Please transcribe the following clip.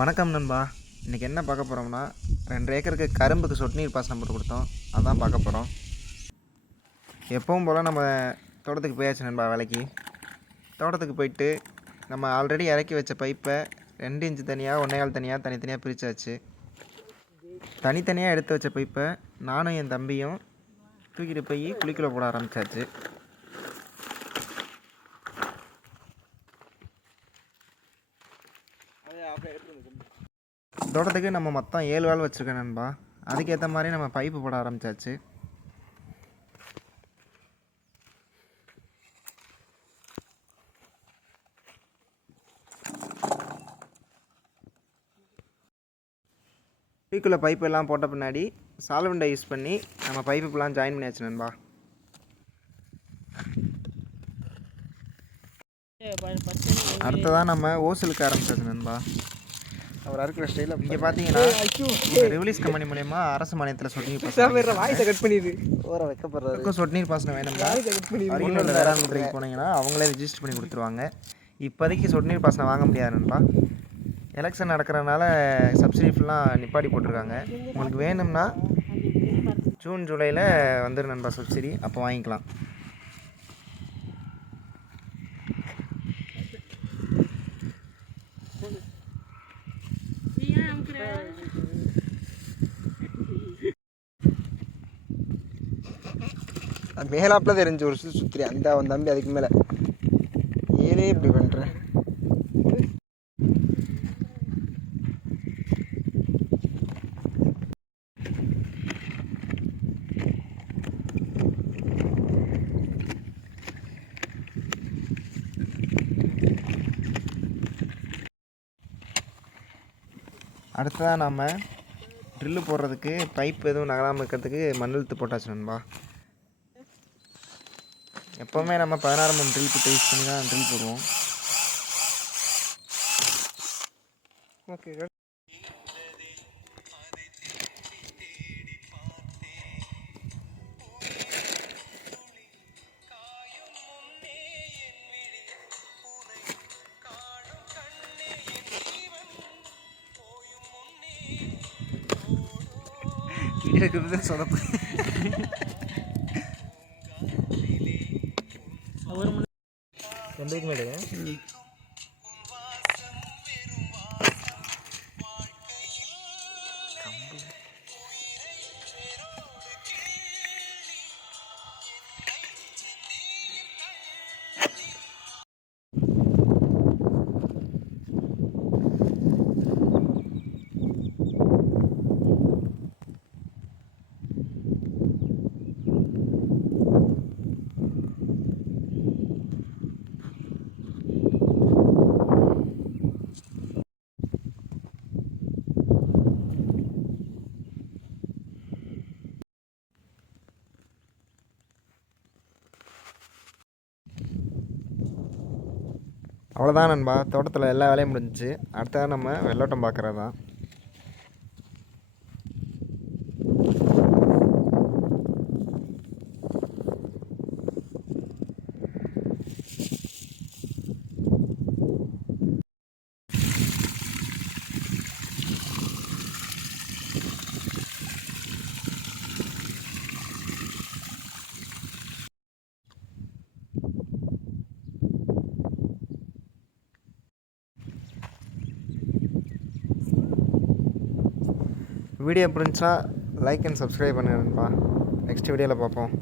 வணக்கம் நண்பா. இன்றைக்கி என்ன பார்க்க போகிறோம்னா 2 ஏக்கருக்கு கரும்புக்கு சொட்டு நீர் பாசனம் போட்டு கொடுத்தோம். அதான் பார்க்க போகிறோம். எப்பவும் போல் நம்ம தோட்டத்துக்கு போயாச்சு நண்பா. வேலைக்கு தோட்டத்துக்கு போயிட்டு நம்ம ஆல்ரெடி இறக்கி வச்ச பைப்பை 2 இன்ச்சு தனியாக 1.25 தனியாக தனித்தனியாக பிரித்தாச்சு. தனித்தனியாக எடுத்து வச்ச பைப்பை நானும் என் தம்பியும் தூக்கிட்டு போய் குழிக்குள்ளே போட ஆரம்பித்தாச்சு. தோட்டத்துக்கு நம்ம மொத்தம் 7 வால் வச்சுருக்கேன் நண்பா. அதுக்கேற்ற மாதிரி நம்ம பைப்பு போட ஆரம்பித்தாச்சு. குழிக்குள்ளே பைப்பு எல்லாம் போட்ட பின்னாடி சால்வெண்டை யூஸ் பண்ணி நம்ம பைப்புலாம் ஜாயின் பண்ணியாச்சு நண்பா. அடுத்ததான் நம்ம ஓசலுக்கு ஆரம்பிச்சாச்சு நண்பா. அவர் இருக்கிற ஸ்டைலில் இங்கே பார்த்தீங்கன்னா ரிவலீஸ் கம்பெனி மூலயமா அரசு மானியத்தில் சொட்டு நீர் வைக்கப்படுறதுக்கும் சொட்டு நீர் பாசனம் வேணும்னா அருகிலுள்ள வேளாண் துறைக்கு போனீங்கன்னா அவங்களே ரிஜிஸ்டர் பண்ணி கொடுத்துருவாங்க. இப்போதைக்கு சொட்டு நீர் பாசனம் வாங்க முடியாது நண்பா. எலெக்ஷன் நடக்கிறதுனால சப்சிடி ஃபுல்லாக நிப்பாடி போட்டிருக்காங்க. உங்களுக்கு வேணும்னா ஜூன் ஜூலையில் வந்துடும் நண்பா சப்சிடி, அப்போ வாங்கிக்கலாம். மேலாப்பில் தெரிஞ்சு ஒரு சுற்றி அந்த அவன் தம்பி அதுக்கு மேலே ஏனே இப்படி பண்ணுறேன். அடுத்ததாக நம்ம ட்ரில்லு போடுறதுக்கு பைப் எதுவும் நகராமல் இருக்கிறதுக்கு மண்ணெழுத்து போட்டாச்சு நண்பா. எப்போவுமே நம்ம 16 mm ட்ரில் பிட்டு யூஸ் பண்ணி தான் ட்ரில் போடுவோம். ஓகே, எனக்கு சொதப்பு ஒரு மணி 2க்கு மேலே அவ்வளோதான் நண்பா. தோட்டத்தில் எல்லா வேலையும் முடிஞ்சிச்சு. அடுத்ததான் நம்ம வெள்ளோட்டம் பார்க்குறது தான். வீடியோ பிடிச்சா லைக் அண்ட் சப்ஸ்கிரைப் பண்ணுங்க நண்பா. நெக்ஸ்ட் வீடியோவில் பார்ப்போம்.